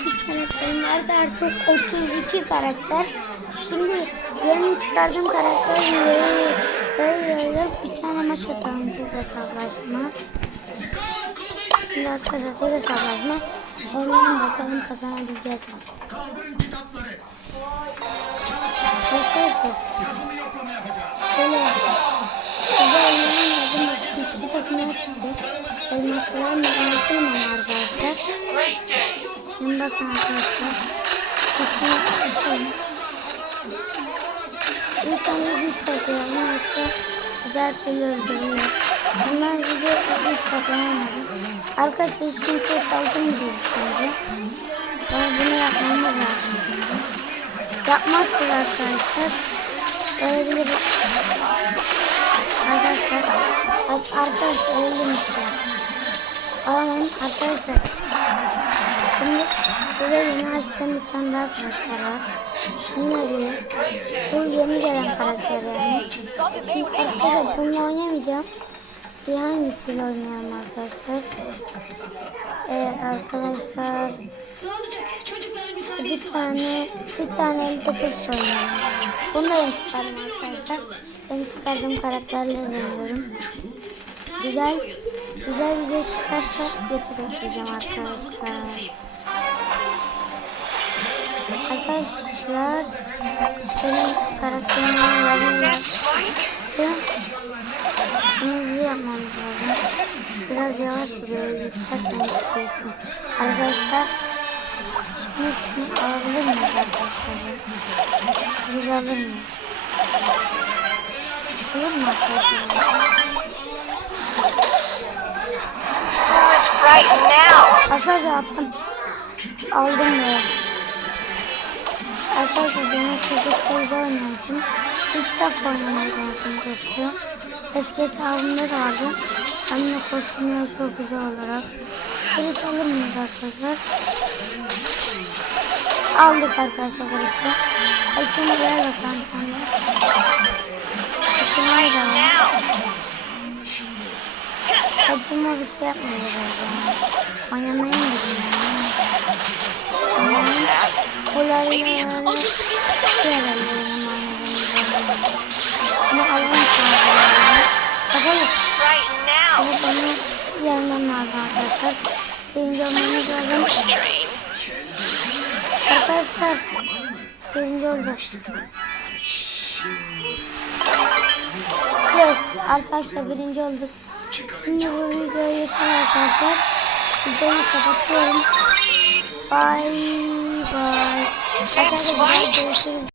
29 karakterim vardı artık 32 karakter. Şimdi yeni çıkardığım karakterleri böyle bir tane maç atalım tek hesaplaşma. Şimdi arkadaşlar tek hesaplaşma. Oynayalım bakalım kazanabileceğiz mi? Arkadaşlar şöyle güzel oynayamadım bakın şu takımına çıktı. Elmaslar mı anlatırım ama. Şimdi bakın arkadaşlar. Bir tane güç takıyorum yoksa güzel türlü öldürürler. Bunlar bize güç takılamadı. Arkadaşlar hiç kimseye saldırmayacağız şimdi. Yani bunu yapmamız lazım. Yapmazsak arkadaşlar ölebiliriz. Arkadaşlar arkadaşlar öldüm işte. Alamam arkadaşlar. Şimdi size yeni açtığım bir tane daha karakter var. Yine diyor. Bu yeni gelen karakter yani. Arkadaşlar bununla oynamayacağım. Bir hangisiyle oynayalım arkadaşlar? Evet arkadaşlar. Bir tane, bir tane 59 oynayalım. Bunu da yeni çıkardım arkadaşlar. Ben çıkardığım karakterleri deniyorum. Güzel, güzel video çıkarsa YouTube ekleyeceğim arkadaşlar. Arkadaşlar benim çıktı. Bunu hızlı yapmamız lazım. Biraz yavaş vuruyor, yükseltmemiz istiyorsun. Arkadaşlar Şimdi şunu alabilir miyiz arkadaşlar? Biz alır mıyız? Alır mı arkadaşlar? Arkadaşlar attım. Aldım ya. Arkadaşlar demek ki gösterici oynuyormuşum. İlk defa oynamayı denedim kostüm. Eski hesabımda da vardı. Hem de kostümler çok güzel olarak. Herif alır mıyız arkadaşlar? Aldık arkadaşlar herifi. Hepini ver bakalım sen de. Hepini ver bakalım. Hepime bir şey yapmıyor herhalde. Oynamayı mı? Oynamayı. Benim alalım sonra. Bakalım. Frightened now. Ama bunu yenmem lazım arkadaşlar. Birinci olmamız lazım. Arkadaşlar birinci olacağız. Yes arkadaşlar birinci olduk. Şimdi bu videoyu yeter arkadaşlar. Videoyu kapatıyorum. Bye bye. Arkadaşlar görüşürüz.